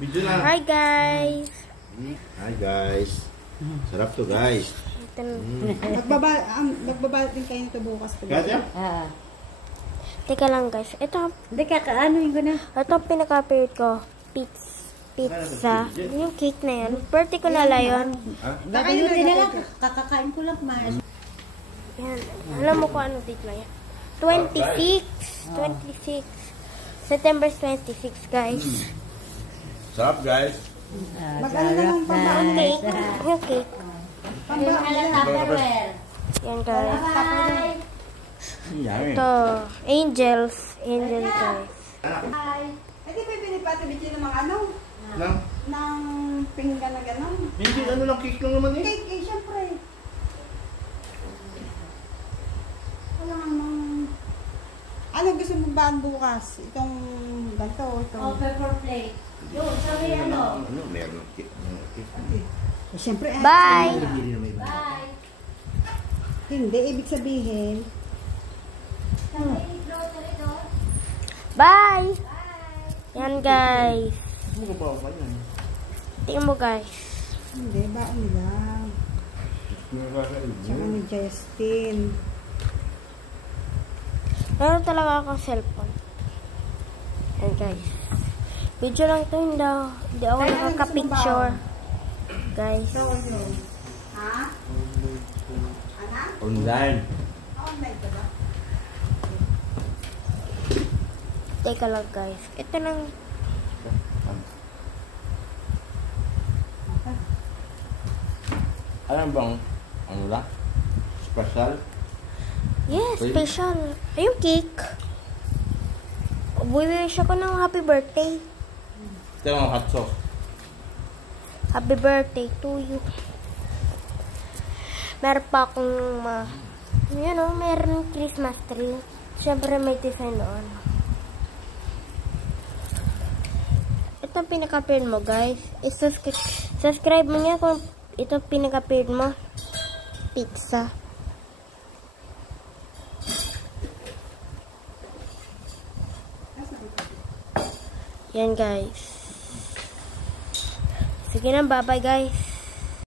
Video na. Hi guys. Hi guys. Sarap to guys. Magbabalot din kayo nito bukas. Kaya? Teka lang guys. Ito. Hindi ka ano yung gano'n? Ito pinaka-favorite ko. Pizza. Yung cake na yan. Birthday ko na yun. Gagayutin na lang. Kakakain ko lang. Yan. Alam mo kung ano date na yan? 26. September 26 guys. Sarap guys. Mag-ano na lang pambaon Cake. Yung cake. Yan guys. Ito. Angels. Angel guys. Ay, di ba pinipatibit yun ng mga ano? Lang? Ng pinggan na gano'n? Hindi, ano lang, cake lang naman eh. Cake, eh, syempre. Wala namang... Ano gusto mo ba bukas? Itong ganito, ito. Oh, pepper plate. Yun, sabi ano? Ano, meron ng cake. Eh, syempre, Bye! Bye! Hindi, ibig sabihin, Bye! Yan guys. Ano ka ba ako yan? Tingnan mo guys. hindi, baon lang. Tsaka ni Justin. Meron talaga akong cellphone. Yan guys. Video lang ito. Hindi ako nakaka-picture. Guys. Ha? Anak? Online. Online ka ba? Teka lang guys. Ito lang. Alam bang, ano lang? Special? Yes, special. Ay, yung cake. Wish ako ng happy birthday. Ito yung hot sauce. Happy birthday to you. Meron pa akong meron Christmas tree. Siyempre may design doon. Ito pinaka-pin mo guys. Subscribe mo niya kung ito pinaka-pin mo. Pizza. Yan guys. Sige na, bye-bye guys.